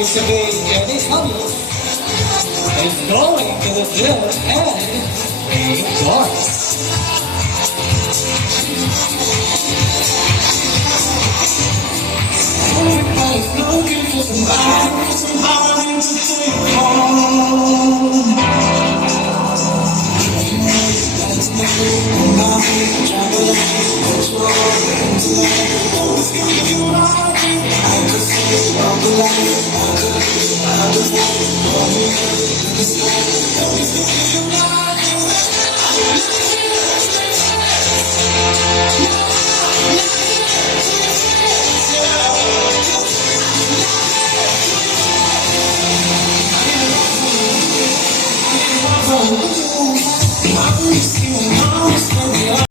used to be getting money and going to the gym and playing darts. Everybody's looking for somebody to take home. I'm